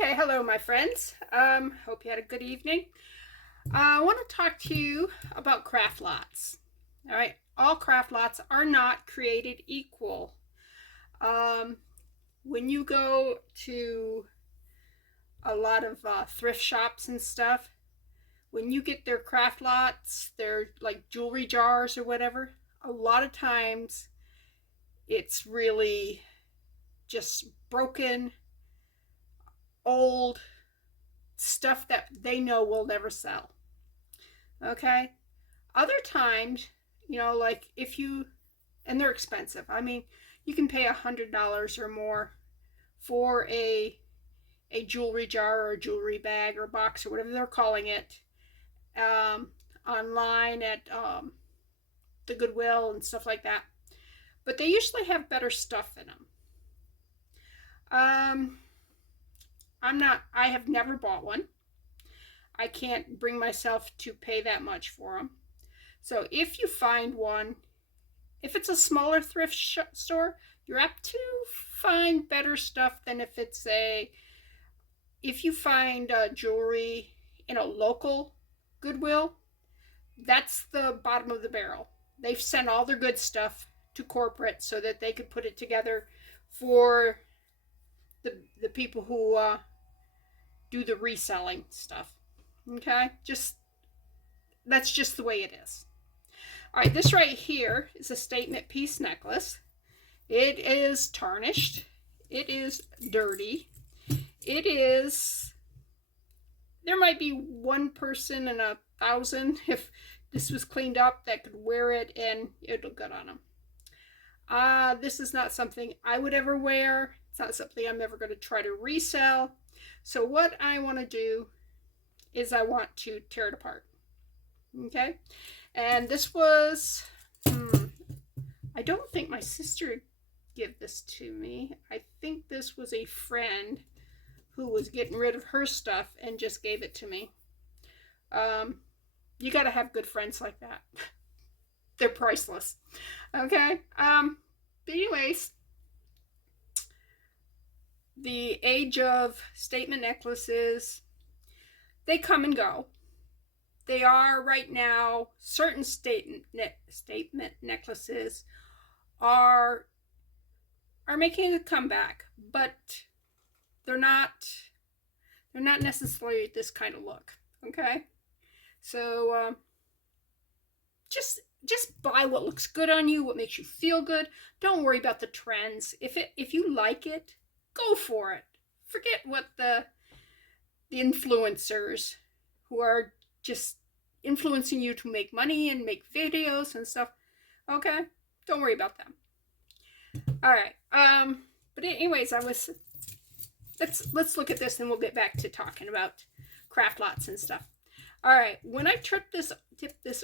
Okay, hello my friends. Hope you had a good evening. I want to talk to you about craft lots. All right, all craft lots are not created equal. Um, when you go to a lot of thrift shops and stuff, when you get their craft lots, their like jewelry jars or whatever, a lot of times it's really just broken, old stuff that they know will never sell. Okay? Other times, like if you, and they're expensive. I mean, you can pay $100 or more for a jewelry jar or a jewelry bag or box or whatever they're calling it, um, online at the Goodwill and stuff like that. But they usually have better stuff in them. Um, I have never bought one. I can't bring myself to pay that much for them. So if you find one, if it's a smaller thrift store, you're apt to find better stuff than if you find jewelry in a local Goodwill. That's the bottom of the barrel. They've sent all their good stuff to corporate so that they could put it together for the people who do the reselling stuff. Okay, that's just the way it is. All right, this right here is a statement piece necklace. It is tarnished. It is dirty. There might be one person in 1,000, if this was cleaned up, that could wear it and it'll good on them. This is not something I would ever wear. It's not something I'm ever going to try to resell. So what I want to do is I want to tear it apart. Okay? And this was, I don't think my sister gave this to me. I think this was a friend who was getting rid of her stuff and just gave it to me. You got to have good friends like that. They're priceless. Okay? But anyways, the age of statement necklaces, they come and go. They are right now, certain statement necklaces are making a comeback, but they're not necessarily this kind of look. Okay, so just buy what looks good on you, what makes you feel good. Don't worry about the trends. If you like it, go for it. Forget what the influencers who are just influencing you to make money and make videos and stuff. Okay, don't worry about them. All right. But anyways, let's look at this and we'll get back to talking about craft lots and stuff. All right, when I tip this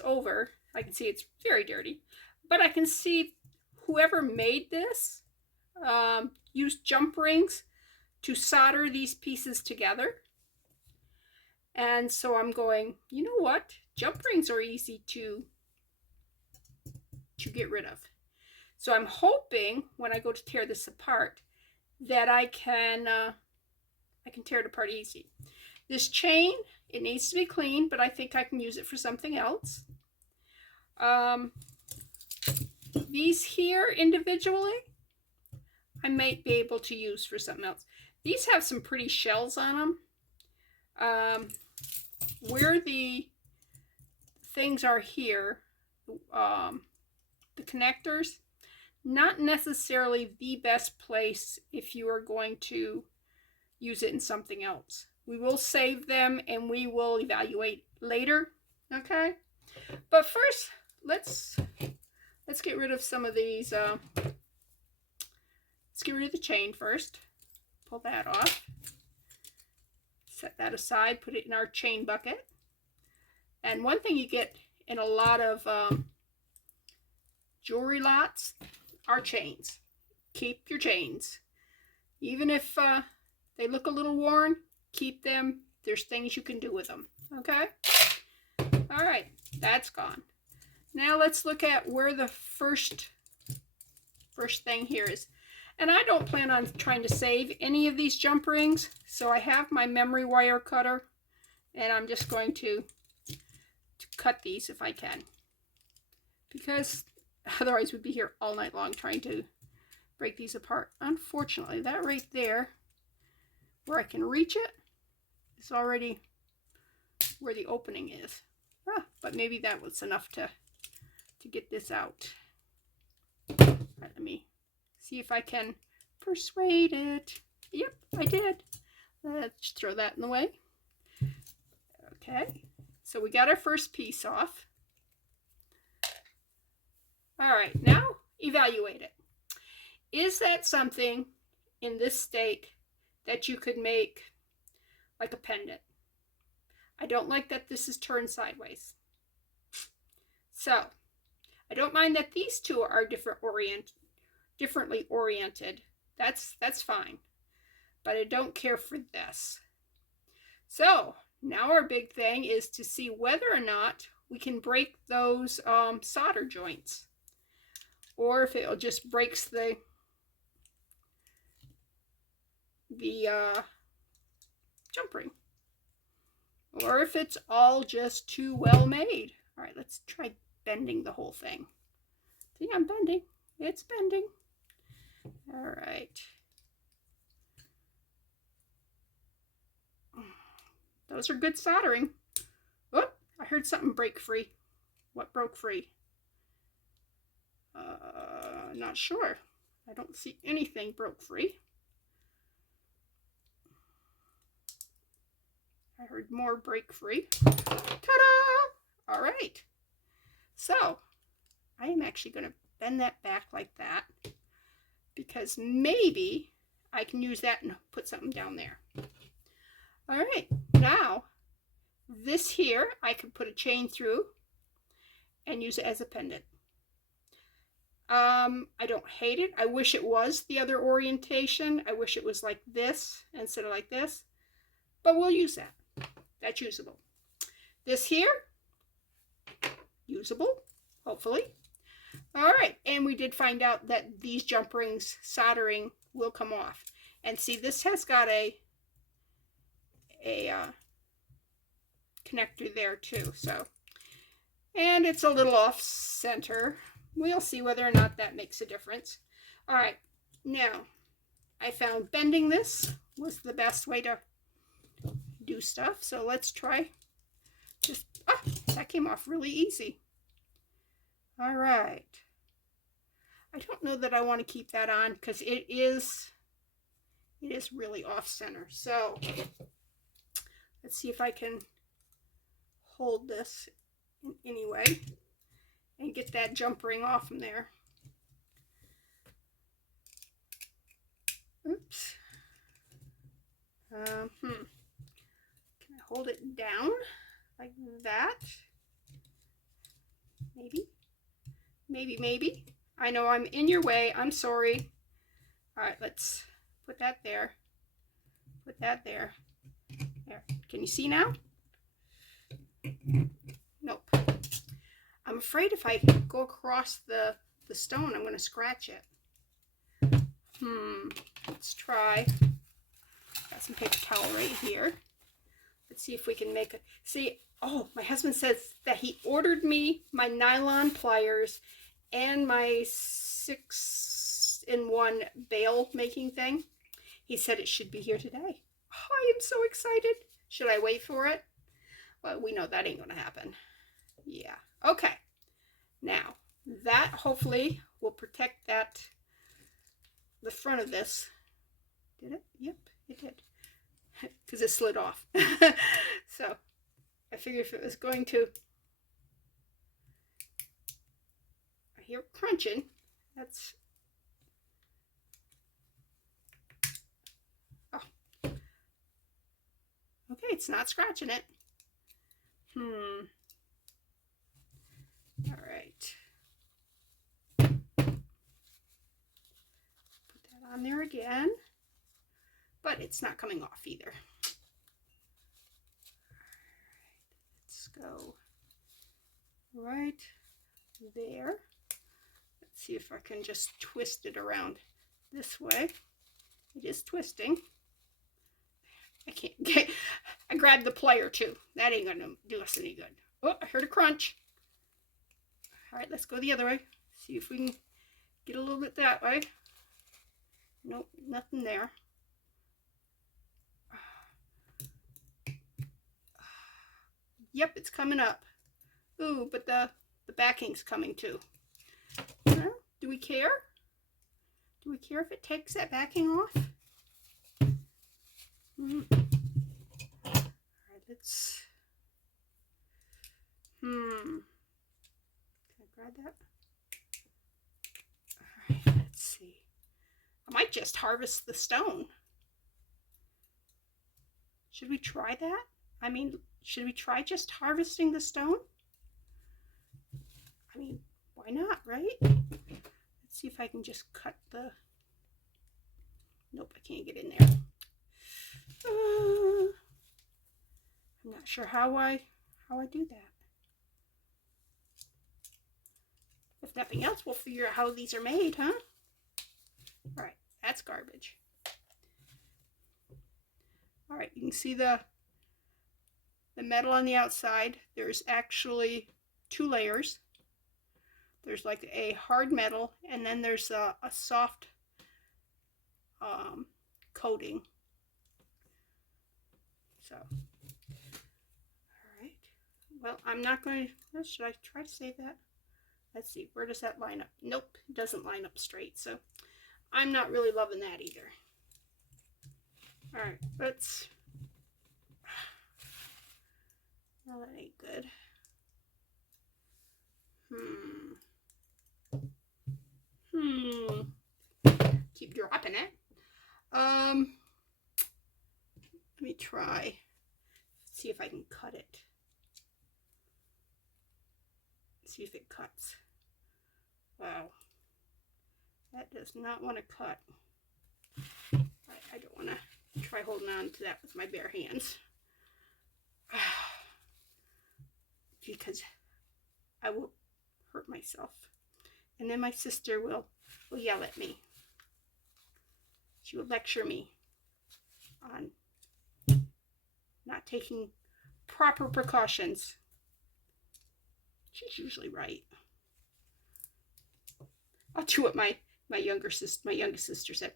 over, I can see it's very dirty, but I can see whoever made this used jump rings to solder these pieces together. And so I'm going, you know what? Jump rings are easy to get rid of. So I'm hoping when I go to tear this apart that I can tear it apart easy. This chain, it needs to be clean, but I think I can use it for something else. These here individually, I might be able to use for something else. These have some pretty shells on them. Where the things are here, the connectors, not necessarily the best place if you are going to use it in something else. We will save them and we will evaluate later. Okay, but first let's get rid of some of these. Let's get rid of the chain first. Pull that off. Set that aside, put it in our chain bucket. And one thing you get in a lot of jewelry lots are chains. Keep your chains. Even if they look a little worn, keep them. There's things you can do with them. Okay? All right, that's gone. Now let's look at where the first thing here is. And I don't plan on trying to save any of these jump rings, so I have my memory wire cutter, and I'm just going to cut these if I can, because otherwise we'd be here all night long trying to break these apart. Unfortunately, that right there, where I can reach it, is already where the opening is. But maybe that was enough to get this out. All right, let me see if I can persuade it. Yep, I did. Let's throw that in the way. Okay, so we got our first piece off. All right, now evaluate it. Is that something in this state that you could make like a pendant? I don't like that this is turned sideways. So I don't mind that these two are differently oriented. That's fine. But I don't care for this. So now our big thing is to see whether or not we can break those solder joints, or if it just breaks the jump ring, or if it's all just too well made. All right, let's try bending the whole thing. See, I'm bending. It's bending. All right. Those are good soldering. Oh, I heard something break free. What broke free? Not sure. I don't see anything broke free. I heard more break free. Ta-da! All right. So I am actually going to bend that back like that, because maybe I can use that and put something down there. All right, now this here I could put a chain through and use it as a pendant. I don't hate it. I wish it was the other orientation. I wish it was like this instead of like this, but we'll use that. That's usable. This here, usable, hopefully. All right, and we did find out that these jump rings soldering will come off. And see, this has got a connector there too, so, and it's a little off center. We'll see whether or not that makes a difference. All right, now I found bending this was the best way to do stuff, so let's try. Just, that came off really easy. All right, I don't know that I want to keep that on because it is really off center. So let's see if I can hold this in any way and get that jump ring off from there. Oops. Can I hold it down like that? Maybe. I know I'm in your way. I'm sorry. All right, let's put that there. Put that there. There. Can you see now? Nope. I'm afraid if I go across the stone, I'm going to scratch it. Let's try. Got some paper towel right here. Let's see if we can make it. See, oh, my husband says that he ordered me my nylon pliers and my 6-in-1 bail making thing. He said it should be here today. Oh, I am so excited. Should I wait for it? Well, we know that ain't going to happen. Yeah. Okay. Now, that hopefully will protect the front of this. Did it? Yep, it did. Because it slid off. So, I figured if it was going to, I hear it crunching. That's, oh. Okay, it's not scratching it. All right. Put that on there again. But it's not coming off either. Let's go right there. Let's see if I can just twist it around this way. It is twisting. I can't get, I grabbed the plier too. That ain't gonna do us any good. Oh, I heard a crunch. All right, let's go the other way. See if we can get a little bit that way. Nope, nothing there. Yep, it's coming up. Ooh, but the backing's coming too. Well, do we care? Do we care if it takes that backing off? All right, let's. Can I grab that? All right, let's see. I might just harvest the stone. Should we try that? I mean, should we try just harvesting the stone? I mean, why not, right? Let's see if I can just cut the... Nope, I can't get in there. I'm not sure how I do that. If nothing else, we'll figure out how these are made, huh? All right, that's garbage. All right, you can see the metal on the outside. There's actually 2 layers. There's like a hard metal, and then there's a soft coating. So, all right. Well, I'm not going to, should I try to save that? Let's see, where does that line up? Nope, it doesn't line up straight, so I'm not really loving that either. All right, let's, no, that ain't good. Keep dropping it. Let me try. See if I can cut it. See if it cuts. Wow. That does not want to cut. I don't want to try holding on to that with my bare hands. Because I will hurt myself. And then my sister will yell at me. She will lecture me on not taking proper precautions. She's usually right. I'll do what my youngest sister said.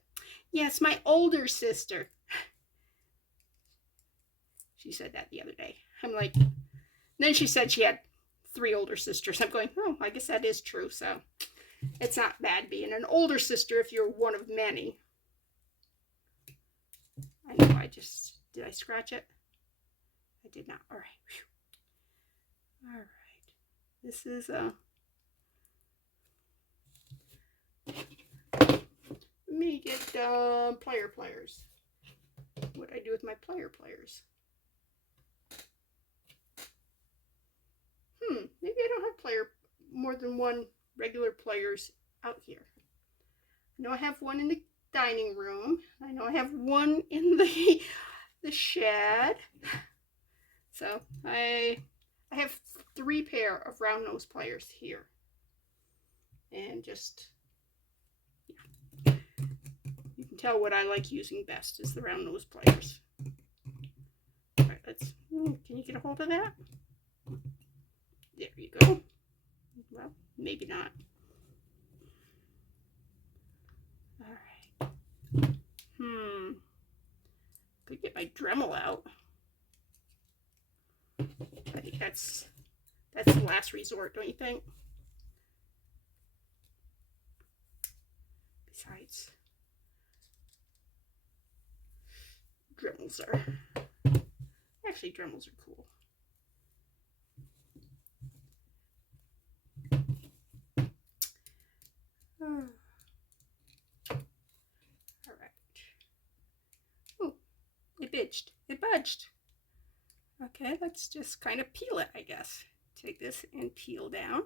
Yes, my older sister. She said that the other day. I'm like, then she said she had 3 older sisters. I'm going, oh, I guess that is true. So it's not bad being an older sister if you're one of many. I know, did I scratch it? I did not. All right. Whew. All right. This is let me get pliers. What do I do with my pliers? Maybe I don't have more than one regular pliers out here. I know I have one in the dining room. I know I have one in the shed. So I have 3 pair of round nose pliers here. And just, yeah. You can tell what I like using best is the round nose pliers. All right, let's, can you get a hold of that? There you go. Well, maybe not. All right. Could get my Dremel out. I think that's the last resort, don't you think? Besides, Dremels are cool. All right. Oh, it budged. Okay, let's just kind of peel it, I guess. Take this and peel down.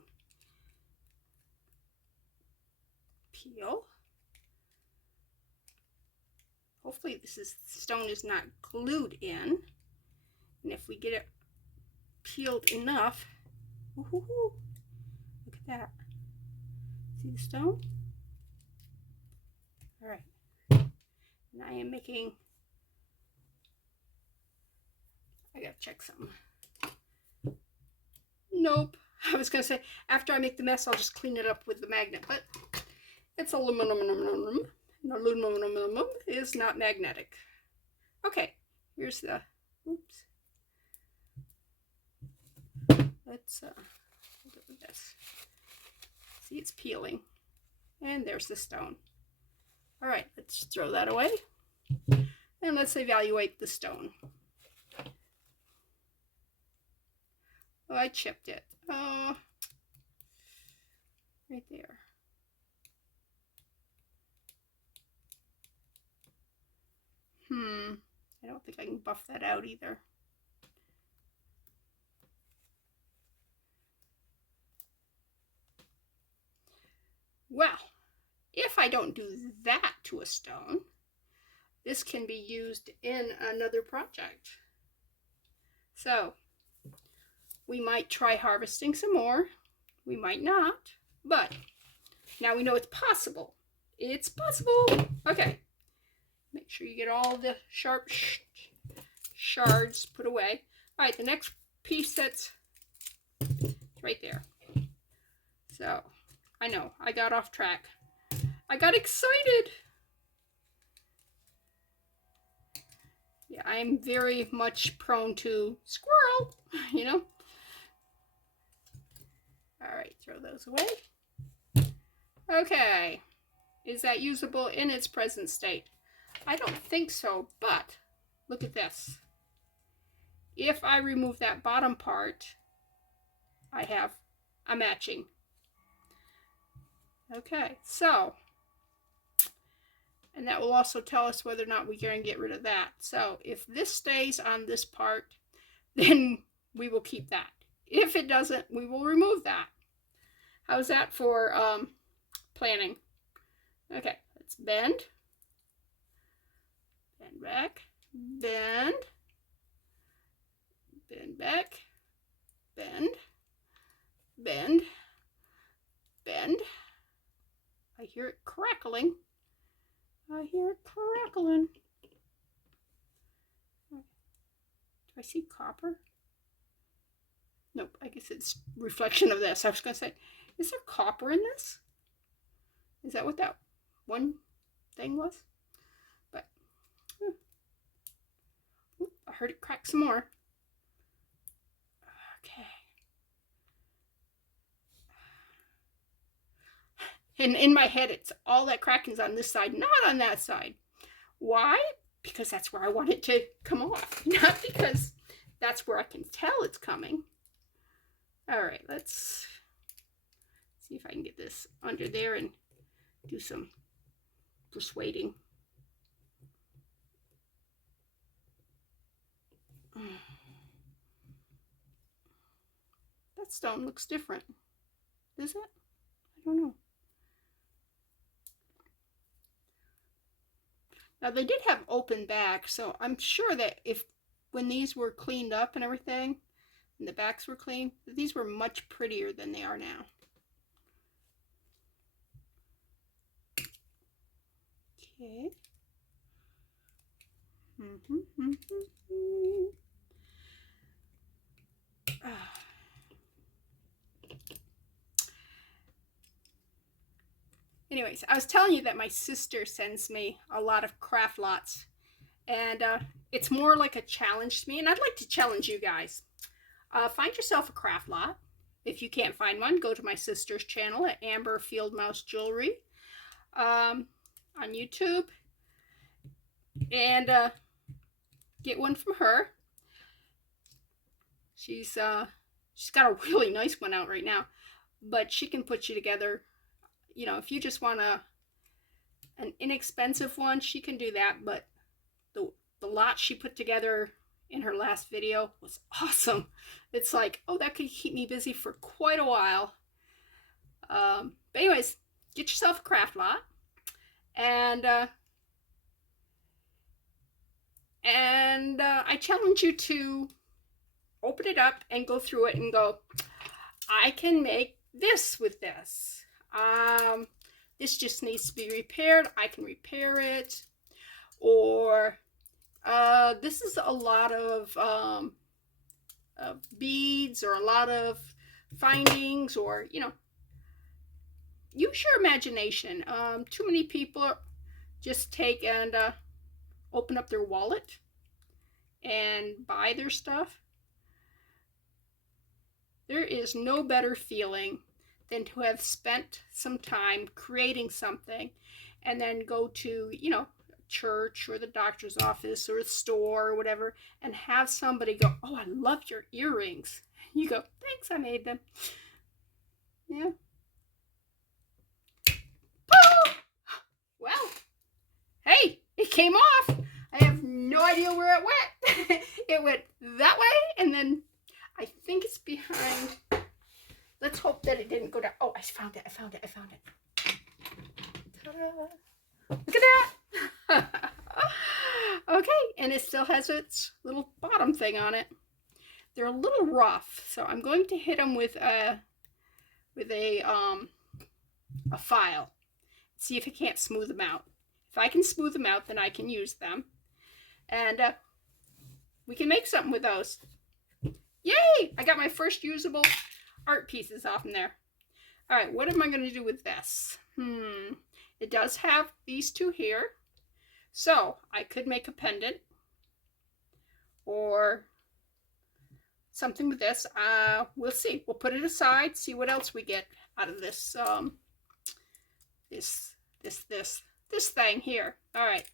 Peel. Hopefully stone is not glued in. And if we get it peeled enough, look at that. See the stone? All right. And I am making, I gotta check something. Nope. I was gonna say, after I make the mess, I'll just clean it up with the magnet, but it's aluminum. And aluminum is not magnetic. Okay, here's the, oops. Let's do this. See, it's peeling. And there's the stone. All right, let's throw that away. And let's evaluate the stone. Oh, I chipped it. Oh, right there. I don't think I can buff that out either. Well, if I don't do that to a stone, this can be used in another project. So we might try harvesting some more. We might not, but now we know it's possible. It's possible. Okay. Make sure you get all the sharp shards put away. All right, the next piece that's right there. So I know I got off track. I got excited. Yeah, I'm very much prone to squirrel, you know. All right, throw those away. Okay, is that usable in its present state? I don't think so, but look at this. If I remove that bottom part, I have a matching. Okay, so, and that will also tell us whether or not we can get rid of that. So if this stays on this part, then we will keep that. If it doesn't, we will remove that. How's that for planning? Okay, let's bend. Bend back. Bend. Bend back. Bend. Bend. Bend. I hear it crackling. I hear it crackling. Do I see copper? Nope, I guess it's reflection of this. I was going to say, is there copper in this? Is that what that one thing was? But, I heard it crack some more. Okay. And in my head, it's all that cracking's on this side, not on that side. Why? Because that's where I want it to come off, not because that's where I can tell it's coming. All right, let's see if I can get this under there and do some persuading. That stone looks different. Does it? I don't know. Now they did have open back, so I'm sure that when these were cleaned up and everything, and the backs were clean, these were much prettier than they are now. Okay. Anyways, I was telling you that my sister sends me a lot of craft lots, and it's more like a challenge to me, and I'd like to challenge you guys. Find yourself a craft lot. If you can't find one, go to my sister's channel at Amber Field Mouse Jewelry on YouTube, and get one from her. She's got a really nice one out right now, but she can put you together. You know, if you just want an inexpensive one, she can do that, but the lot she put together in her last video was awesome. It's like, oh, that could keep me busy for quite a while. But anyways, get yourself a craft lot, and I challenge you to open it up and go through it and go, I can make this with this. This just needs to be repaired. I can repair it. or this is a lot of beads, or a lot of findings, or use your imagination. Too many people just take and open up their wallet and buy their stuff. There is no better feeling than to have spent some time creating something and then go to, church or the doctor's office or a store or whatever, and have somebody go, "Oh, I love your earrings." You go, "Thanks, I made them." Yeah. Oh! Well, hey, it came off. I have no idea where it went. It went that way, and then I think it's behind. Let's hope that it didn't go down. Oh, I found it. Ta-da. Look at that. Okay, and it still has its little bottom thing on it. They're a little rough, so I'm going to hit them with a file. See if I can't smooth them out. If I can smooth them out, then I can use them, and we can make something with those. Yay! I got my first usable art pieces off in there. All right, what am I going to do with this? It does have these two here. So I could make a pendant or something with this. We'll see. We'll put it aside, see what else we get out of this this thing here. All right,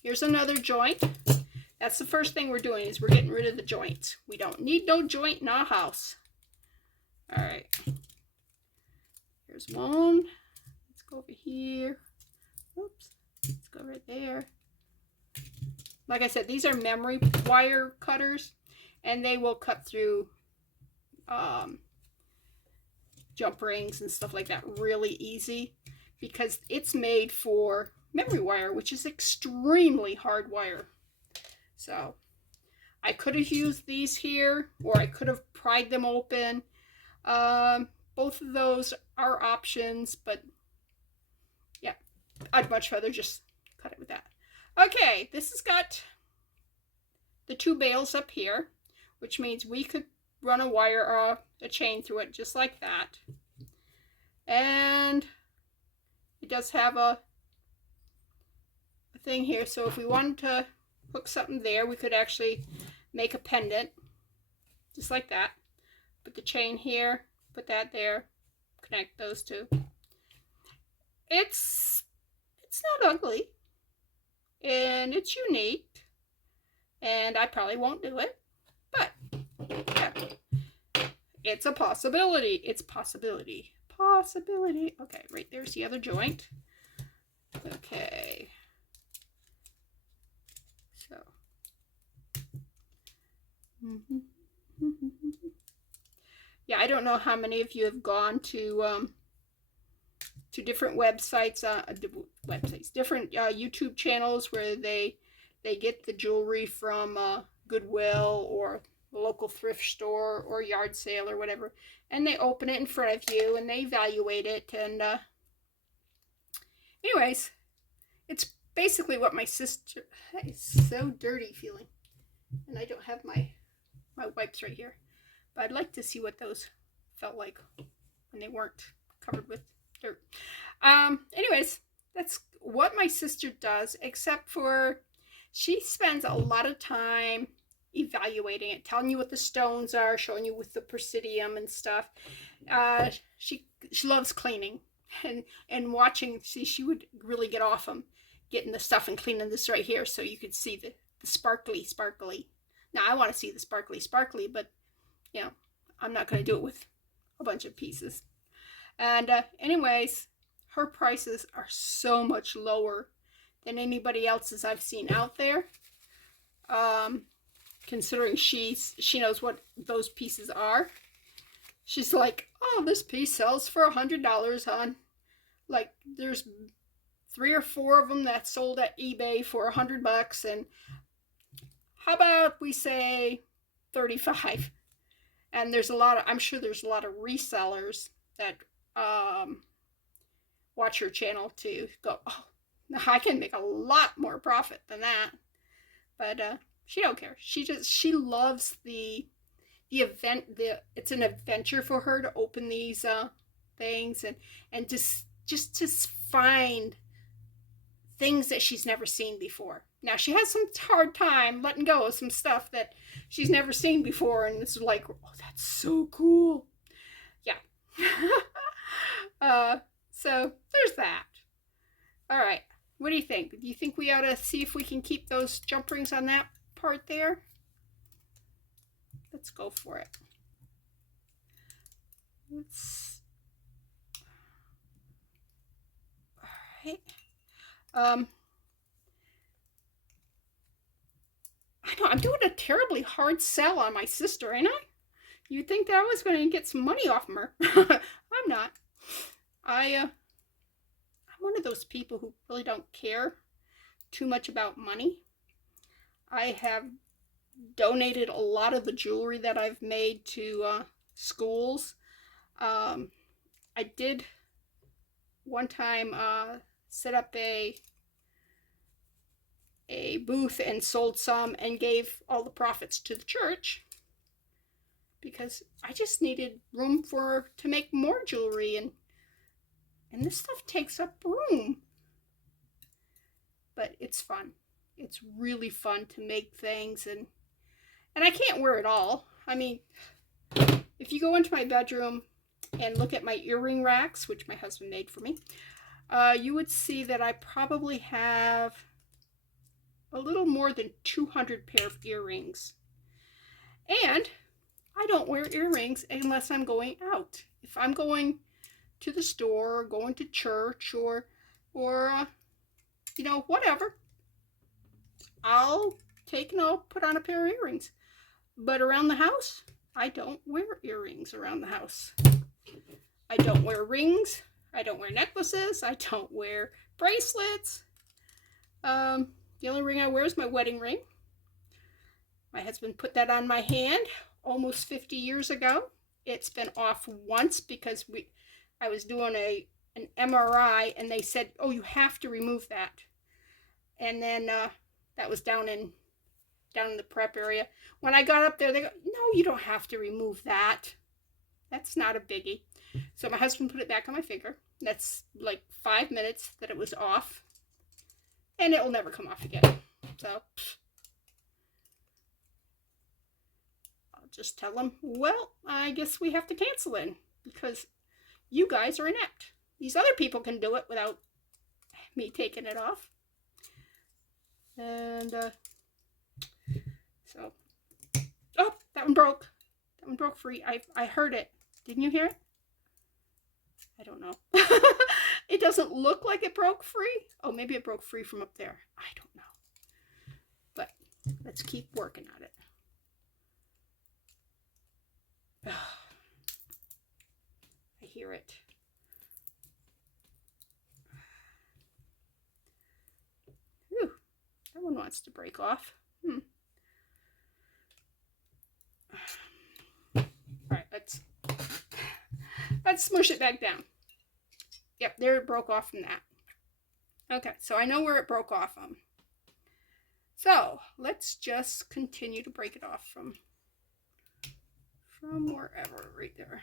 here's another joint. That's the first thing we're doing, is we're getting rid of the joints. We don't need no joint in our house. All right, here's one. Let's go over here. Oops, let's go right there. Like I said, these are memory wire cutters, and they will cut through jump rings and stuff like that really easy, because it's made for memory wire, which is extremely hard wire. So I could have used these here, or I could have pried them open. Both of those are options, but yeah, I'd much rather just cut it with that. Okay, this has got the two bales up here, which means we could run a wire or a chain through it just like that. And it does have a thing here, so if we wanted to hook something there, we could actually make a pendant just like that. Put the chain here, put that there, connect those two. It's not ugly, and it's unique, and I probably won't do it, but yeah, it's a possibility. It's possibility. Okay, right there's the other joint. Okay, so yeah, I don't know how many of you have gone to different websites, different YouTube channels where they get the jewelry from Goodwill or the local thrift store or yard sale or whatever, and they open it in front of you and they evaluate it. And anyways, it's basically what my sister. It's so dirty feeling, and I don't have my wipes right here, but I'd like to see what those felt like when they weren't covered with dirt. Anyways, that's what my sister does, except for she spends a lot of time evaluating it, telling you what the stones are, showing you with the presidium and stuff. She loves cleaning and watching. See, she would really get off them, getting the stuff and cleaning this right here, so you could see the sparkly. Now I want to see the sparkly, but I'm not going to do it with a bunch of pieces. And anyways, her prices are so much lower than anybody else's I've seen out there. Considering she knows what those pieces are. She's like, "Oh, this piece sells for $100 on." Like, there's 3 or 4 of them that sold at eBay for $100, and how about we say 35? And there's a lot of, I'm sure there's a lot of resellers that watch your channel to go, "Oh, I can make a lot more profit than that. But she don't care. She loves the event. It's an adventure for her to open these things and just to find things that she's never seen before. Now she has some hard time letting go of some stuff that she's never seen before, and it's like, oh, that's so cool. Yeah. So there's that. All right. What do you think? Do you think we ought to see if we can keep those jump rings on that part there? Let's go for it. Let's. All right. I know I'm doing a terribly hard sell on my sister, ain't I? You'd think that I was going to get some money off of her. I'm not. I'm one of those people who really don't care too much about money. I have donated a lot of the jewelry that I've made to schools. I did one time set up a booth and sold some and gave all the profits to the church because I just needed room to make more jewelry, and this stuff takes up room. But it's fun. It's really fun to make things, and I can't wear it all. I mean, if you go into my bedroom and look at my earring racks, which my husband made for me, you would see that I probably have a little more than 200 pair of earrings. And I don't wear earrings unless I'm going out. If I'm going to the store or going to church or whatever, I'll take and I'll put on a pair of earrings. But around the house, I don't wear earrings around the house. I don't wear rings. I don't wear necklaces. I don't wear bracelets. The only ring I wear is my wedding ring. My husband put that on my hand almost 50 years ago. It's been off once because I was doing an MRI and they said, oh, you have to remove that. And then that was down in the prep area. When I got up there, they go, no, you don't have to remove that. That's not a biggie. So my husband put it back on my finger. That's like 5 minutes that it was off. And it will never come off again. So I'll just tell them, well, I guess we have to cancel it because you guys are inept. These other people can do it without me taking it off. And so, oh, that one broke. That one broke free. I heard it. Didn't you hear it? I don't know. It doesn't look like it broke free. Oh, maybe it broke free from up there. I don't know. But let's keep working at it. I hear it. Whew, that one wants to break off. All right, let's smush it back down. Yep, there it broke off from that. Okay, so I know where it broke off from. So let's just continue to break it off from wherever, right there.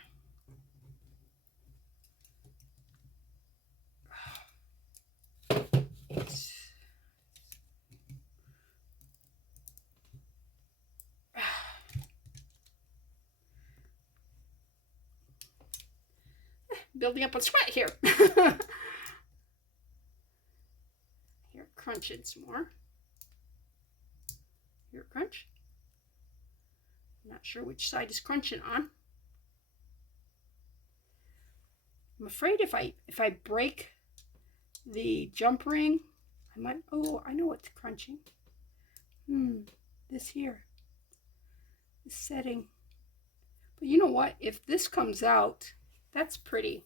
Building up on sweat here. Here, crunch it some more. Here, crunch. Not sure which side is crunching on. I'm afraid if I break the jump ring, I might. Oh, I know what's crunching. This here, this setting. But you know what? If this comes out, that's pretty.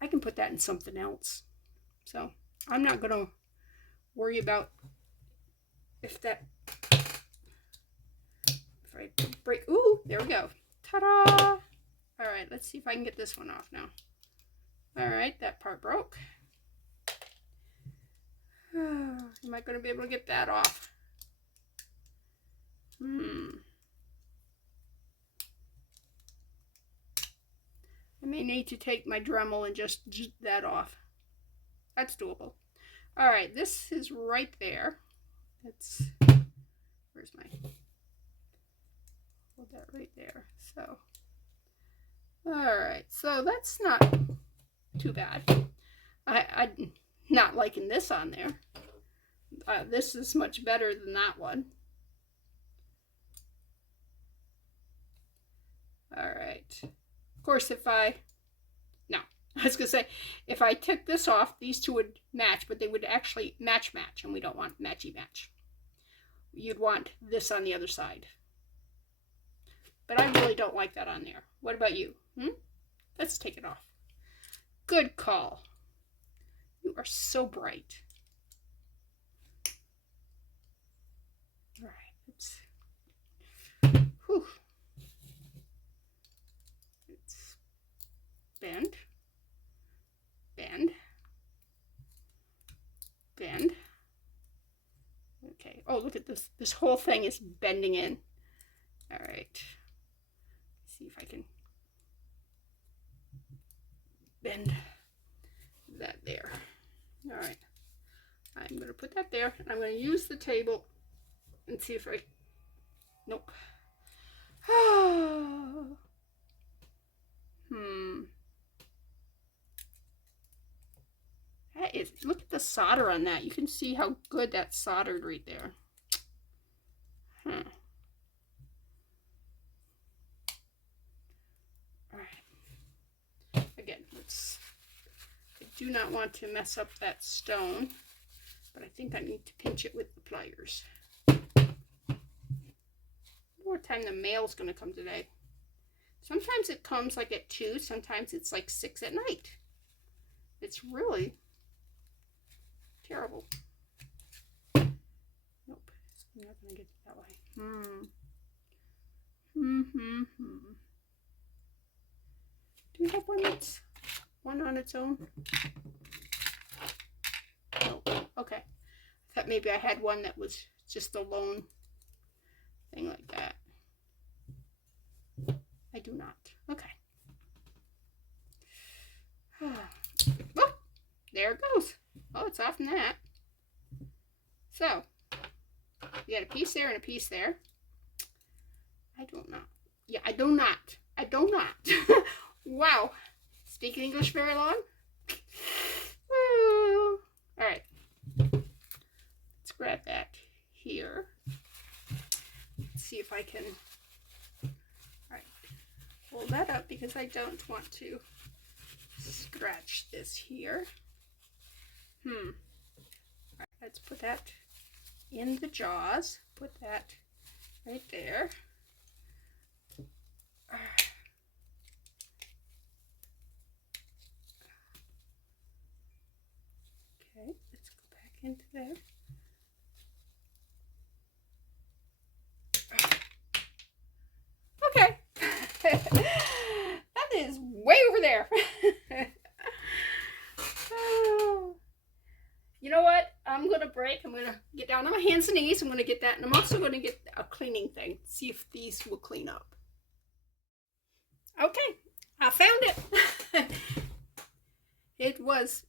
I can put that in something else. So I'm not going to worry about if I break. Ooh, there we go. Ta-da! All right, let's see if I can get this one off now. All right, that part broke. Am I going to be able to get that off? I may need to take my Dremel and just that off. That's doable. All right, this is right there. It's, where's my, hold that right there. So, all right, so that's not too bad. I'm not liking this on there. This is much better than that one. All right. Of course, I was going to say, if I took this off, these two would match, but they would actually match, and we don't want matchy-match. You'd want this on the other side. But I really don't like that on there. What about you? Let's take it off. Good call. You are so bright. All right, let's, whew. Let's bend. Bend. Okay. Oh, look at this. This whole thing is bending in. All right. Let's see if I can bend that there. All right. I'm going to put that there, and I'm going to use the table and see if I... Nope. That is, look at the solder on that. You can see how good that's soldered right there. All right. Again, I do not want to mess up that stone, but I think I need to pinch it with the pliers. What time the mail's going to come today? Sometimes it comes like at 2, sometimes it's like 6 at night. It's really terrible. Nope, I'm not going to get it that way. Do you have one that's one on its own? No. Okay. I thought maybe I had one that was just a lone thing like that. I do not. Okay. Oh, there it goes. Oh, it's off in that. So, we got a piece there and a piece there. I don't know. Yeah, I do not. I do not. Wow. Speaking English very long? All right. Let's grab that here. Let's see if I can... Pull that up because I don't want to scratch this here. All right, let's put that in the jaws. Put that right there. Okay, let's go back into there. Okay. That is way over there. You know what? I'm going to break. I'm going to get down on my hands and knees. I'm going to get that. And I'm also going to get a cleaning thing. See if these will clean up. Okay. I found it. It was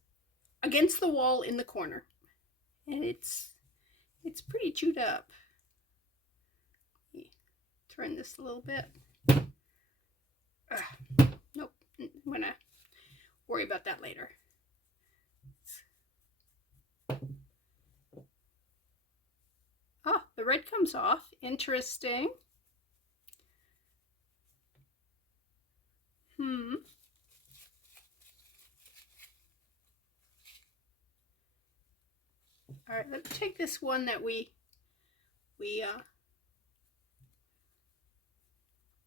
against the wall in the corner. And it's pretty chewed up. Turn this a little bit. Nope. I'm going to worry about that later. Oh, the red comes off. Interesting. All right, let's take this one that we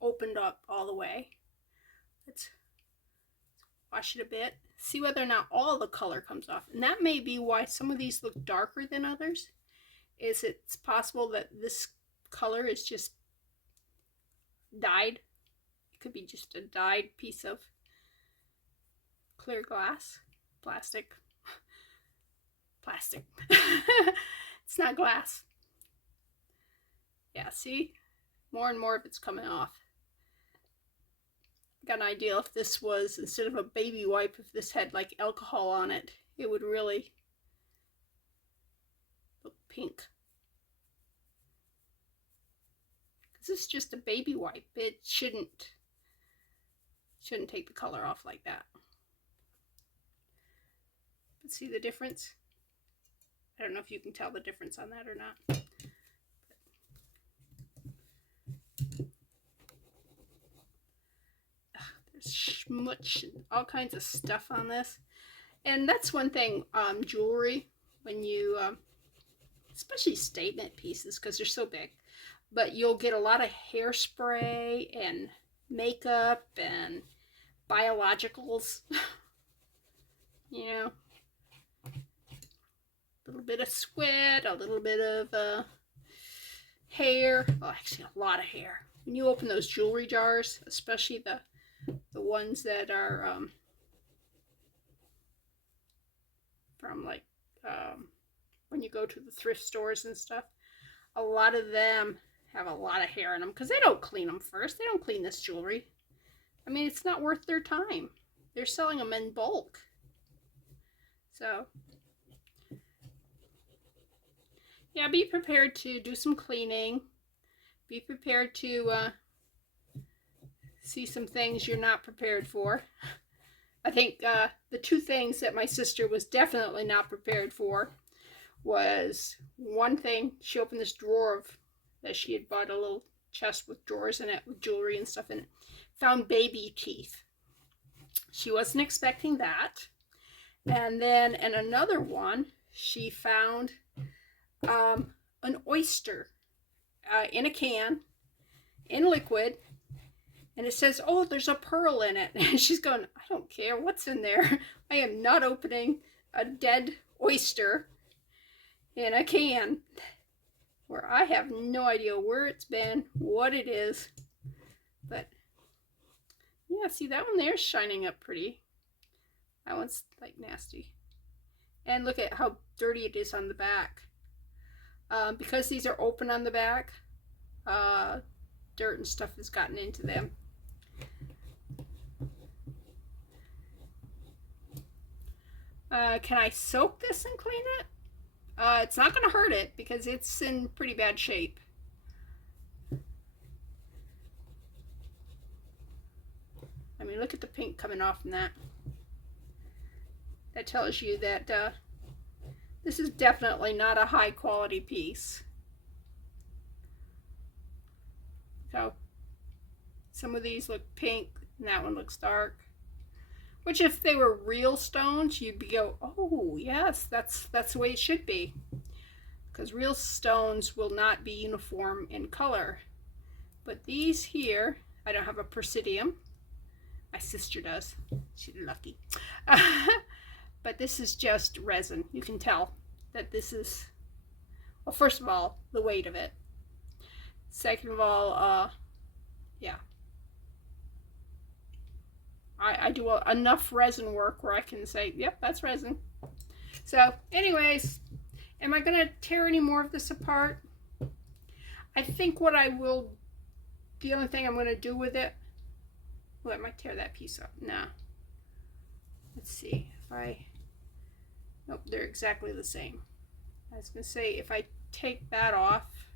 opened up all the way. Let's wash it a bit. See whether or not all the color comes off. And that may be why some of these look darker than others. It's possible that this color is just dyed. It could be just a dyed piece of clear glass, plastic plastic. It's not glass. Yeah, see? More and more of it's coming off. Got an idea if this was, instead of a baby wipe, if this had like alcohol on it, it would really look pink. Because this is just a baby wipe. It shouldn't take the color off like that. But see the difference? I don't know if you can tell the difference on that or not. There's much, all kinds of stuff on this. And that's one thing, jewelry, when you, especially statement pieces, because they're so big, but you'll get a lot of hairspray and makeup and biologicals, you know, a little bit of sweat, a little bit of hair, well, actually a lot of hair. When you open those jewelry jars, especially the ones that are from like when you go to the thrift stores and stuff, a lot of them have a lot of hair in them because they don't clean them first. They don't clean this jewelry. I mean, it's not worth their time. They're selling them in bulk. So, yeah, be prepared to do some cleaning. Be prepared to see some things you're not prepared for. I think the two things that my sister was definitely not prepared for was, one thing, she opened this drawer that she had bought, a little chest with drawers in it with jewelry and stuff in it, found baby teeth. She wasn't expecting that. And then in another one, she found an oyster in a can, in liquid, and it says, oh, there's a pearl in it. And she's going, I don't care what's in there. I am not opening a dead oyster in a can where I have no idea where it's been, what it is. But yeah, see, that one there's shining up pretty. That one's like nasty. And look at how dirty it is on the back. Because these are open on the back, dirt and stuff has gotten into them. Can I soak this and clean it? It's not going to hurt it because it's in pretty bad shape. I mean, look at the pink coming off from that. That tells you that this is definitely not a high quality piece. So, some of these look pink and that one looks dark. Which, if they were real stones, you'd go, oh yes, that's the way it should be. Because real stones will not be uniform in color. But these here, I don't have a presidium. My sister does. She's lucky. But this is just resin. You can tell that this is, well, first of all, the weight of it. Second of all, yeah. I do enough resin work where I can say, yep, that's resin. So, anyways, am I going to tear any more of this apart? I think what I will, the only thing I'm going to do with it, well, I might tear that piece up. No. Let's see if I, nope, they're exactly the same. I was going to say, if I take that off,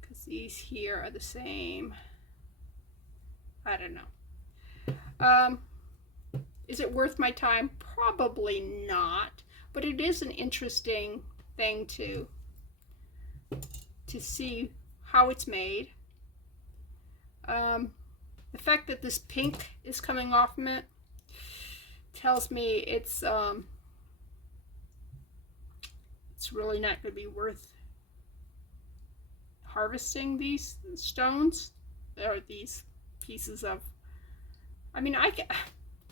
because these here are the same. I don't know. Is it worth my time? Probably not, but it is an interesting thing to see how it's made. The fact that this pink is coming off from it tells me it's really not going to be worth harvesting these stones or these pieces of, I mean, I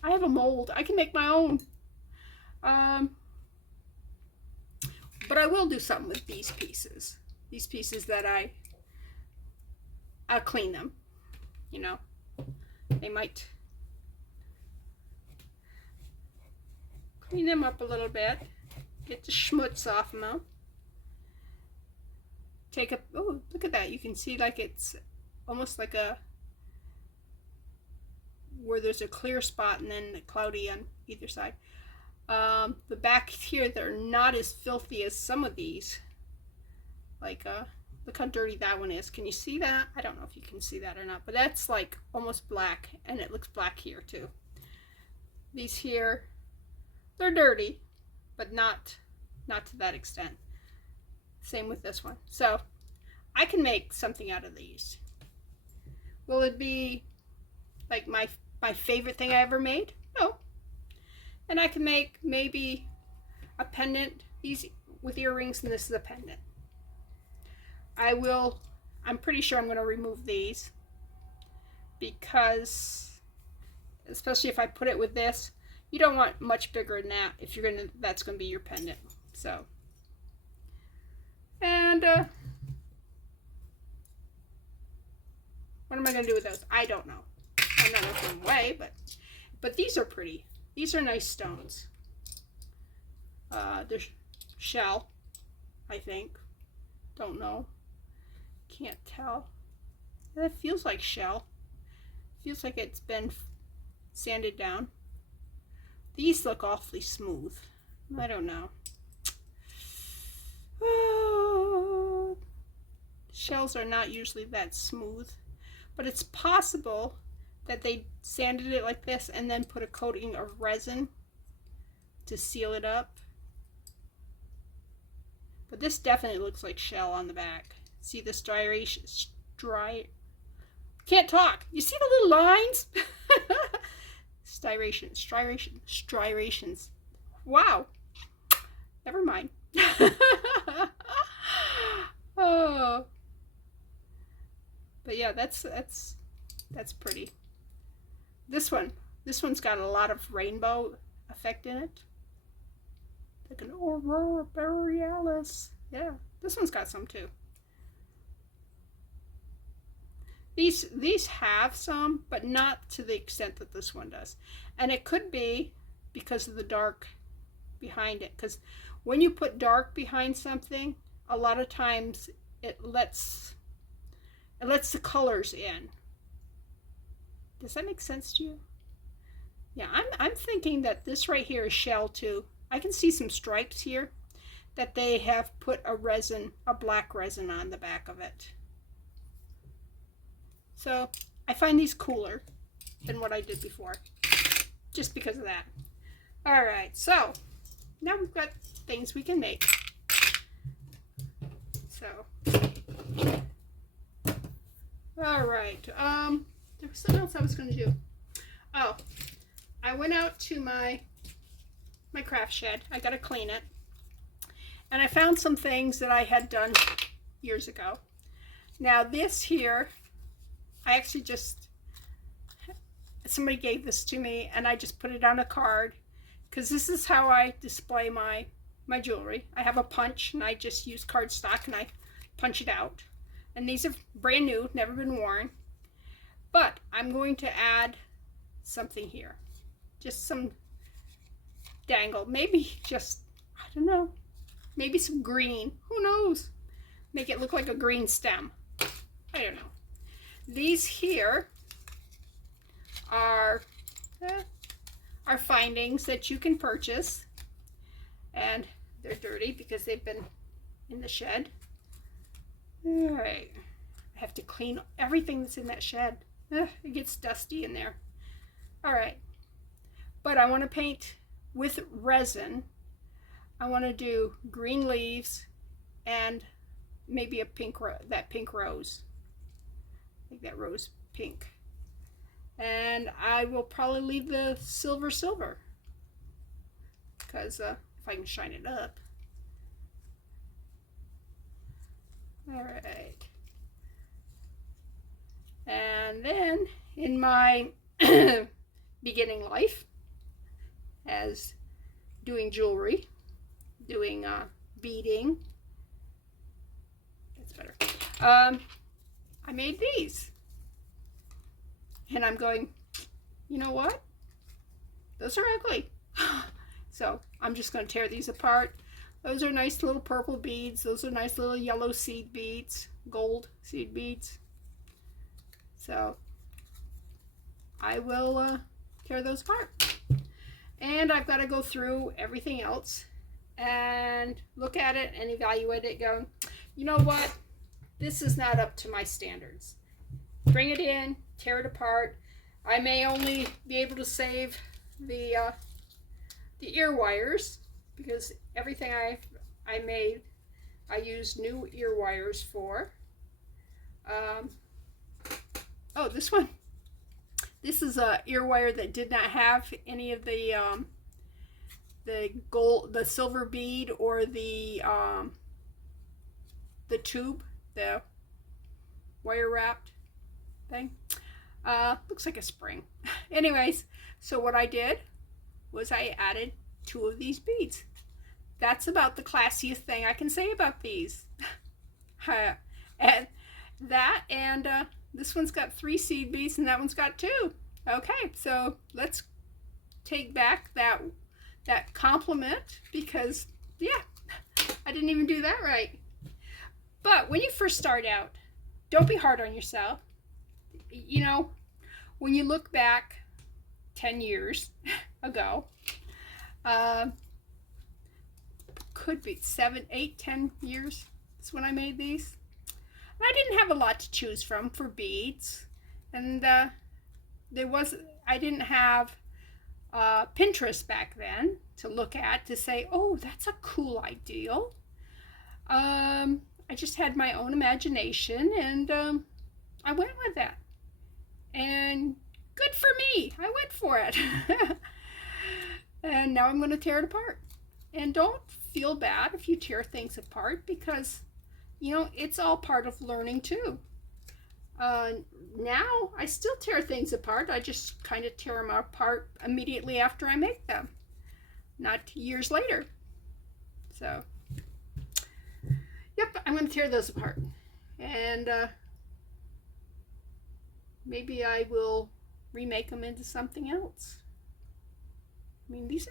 have a mold. I can make my own. But I will do something with these pieces. These pieces that I'll clean them. You know, they might. Clean them up a little bit. Get the schmutz off them. Take a, oh, look at that. You can see like it's almost like a, where there's a clear spot and then cloudy on either side. The back here, they're not as filthy as some of these. Like, look how dirty that one is. Can you see that? I don't know if you can see that or not, but that's like almost black, and it looks black here too. These here, they're dirty, but not to that extent. Same with this one. So I can make something out of these. Will it be like my favorite thing I ever made? No. And I can make maybe a pendant, these with earrings, and this is a pendant. I'm pretty sure I'm going to remove these because, especially if I put it with this, you don't want much bigger than that if you're gonna, that's going to be your pendant. So, and what am I going to do with those? I don't know. I'm not going to throw them away, but these are pretty. These are nice stones. They're shell, I think. Don't know. Can't tell. That feels like shell. Feels like it's been sanded down. These look awfully smooth. I don't know. Shells are not usually that smooth, but it's possible that they sanded it like this and then put a coating of resin to seal it up. But this definitely looks like shell on the back. See the striations? Can't talk. You see the little lines? Striations. Wow. Never mind. Oh. But yeah, that's pretty. This one's got a lot of rainbow effect in it. Like an aurora borealis. Yeah, this one's got some too. These have some, but not to the extent that this one does. And it could be because of the dark behind it. Because when you put dark behind something, a lot of times it lets the colors in. Does that make sense to you? Yeah, I'm thinking that this right here is shell too. I can see some stripes here that they have put a black resin on the back of it. So I find these cooler than what I did before, just because of that. All right, so now we've got things we can make. So, all right, there was something else I was going to do. Oh, I went out to my craft shed. I got to clean it. And I found some things that I had done years ago. Now this here, I actually somebody gave this to me and I just put it on a card because this is how I display my jewelry. I have a punch and I just use cardstock and I punch it out. And these are brand new, never been worn. But I'm going to add something here. Just some dangle. Maybe just, I don't know. Maybe some green. Who knows? Make it look like a green stem. I don't know. These here are findings that you can purchase. And they're dirty because they've been in the shed. All right. I have to clean everything that's in that shed. It gets dusty in there. All right. But I want to paint with resin. I want to do green leaves and maybe that pink rose. Like that rose pink. And I will probably leave the silver because if I can shine it up. All right. And then in my beginning life as doing jewelry, doing beading, that's better. I made these. And I'm going, you know what? Those are ugly. So I'm just going to tear these apart. Those are nice little purple beads. Those are nice little yellow seed beads, gold seed beads. So I will tear those apart. And I've got to go through everything else and look at it and evaluate it, going, you know what? This is not up to my standards. Bring it in, tear it apart. I may only be able to save the ear wires, because everything I made, I used new ear wires for. Oh, this one. This is a ear wire that did not have any of the gold, the silver bead, or the tube, the wire wrapped thing. Looks like a spring. Anyways, so what I did was I added 2 of these beads. That's about the classiest thing I can say about these. And that, and this one's got 3 seed beads, and that one's got 2. Okay, so let's take back that compliment, because yeah, I didn't even do that right. But when you first start out, don't be hard on yourself. You know, when you look back 10 years ago, could be 7, 8, 10 years is when I made these. And I didn't have a lot to choose from for beads, and I didn't have Pinterest back then to look at to say, oh, that's a cool idea. I just had my own imagination, and I went with that. And good for me. I went for it. And now I'm going to tear it apart. And don't feel bad if you tear things apart, because, you know, it's all part of learning too. Now I still tear things apart. I just kind of tear them apart immediately after I make them, not years later. So, yep, I'm going to tear those apart. And maybe I will remake them into something else. I mean, these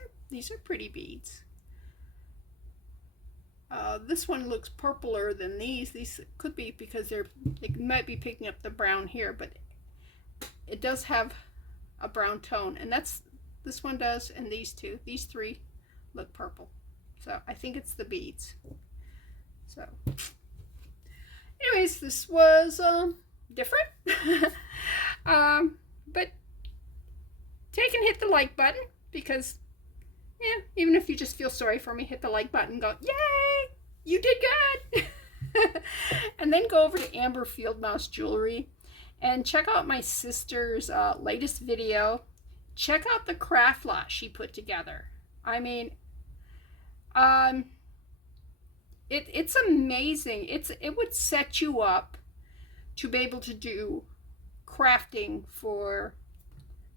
are pretty beads. This one looks purpler than these. These could be because they might be picking up the brown here, but it does have a brown tone, and this one does, and these 3 look purple. So I think it's the beads. So anyways, this was different. But take and hit the like button, because yeah, even if you just feel sorry for me, hit the like button and go, yay, you did good. And then go over to Amber Fieldmouse Jewelry and check out my sister's latest video. Check out the craft lot she put together. I mean, it's amazing. It would set you up to be able to do crafting for,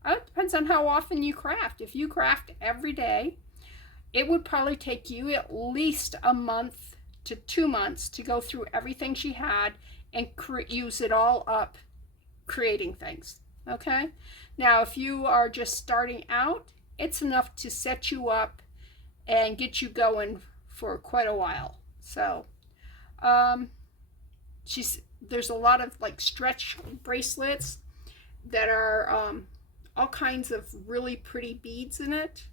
it depends on how often you craft. If you craft every day, it would probably take you at least a month to 2 months to go through everything she had and use it all up creating things. Okay? Now, if you are just starting out, it's enough to set you up and get you going for quite a while. So, there's a lot of like stretch bracelets that are all kinds of really pretty beads in it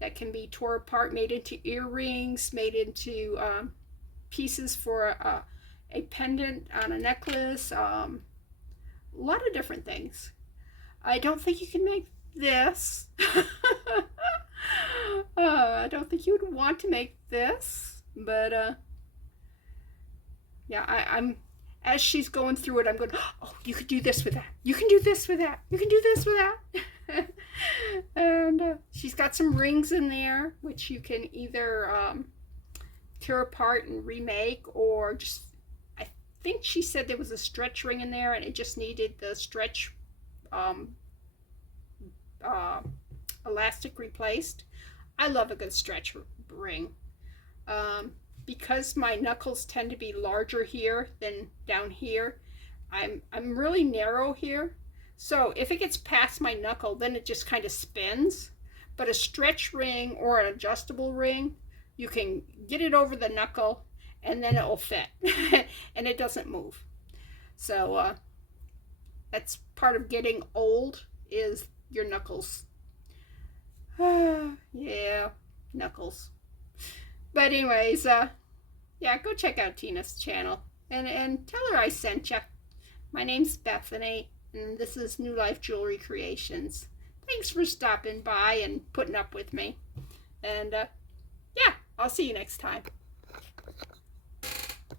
that can be tore apart, made into earrings, made into pieces for a pendant on a necklace, a lot of different things. I don't think you can make this. I don't think you would want to make this, but yeah, I'm as she's going through it, I'm going, oh, you could do this with that. You can do this with that. You can do this with that. And she's got some rings in there, which you can either tear apart and remake, or just, I think she said there was a stretch ring in there and it just needed the stretch elastic replaced. I love a good stretch ring. Because my knuckles tend to be larger here than down here, I'm really narrow here. So if it gets past my knuckle, then it just kind of spins. But a stretch ring or an adjustable ring, you can get it over the knuckle and then it will fit and it doesn't move. So that's part of getting old, is your knuckles. Yeah, knuckles. But anyways, yeah, go check out Tina's channel and tell her I sent you. My name's Bethany, and this is New Life Jewelry Creations. Thanks for stopping by and putting up with me. And yeah, I'll see you next time.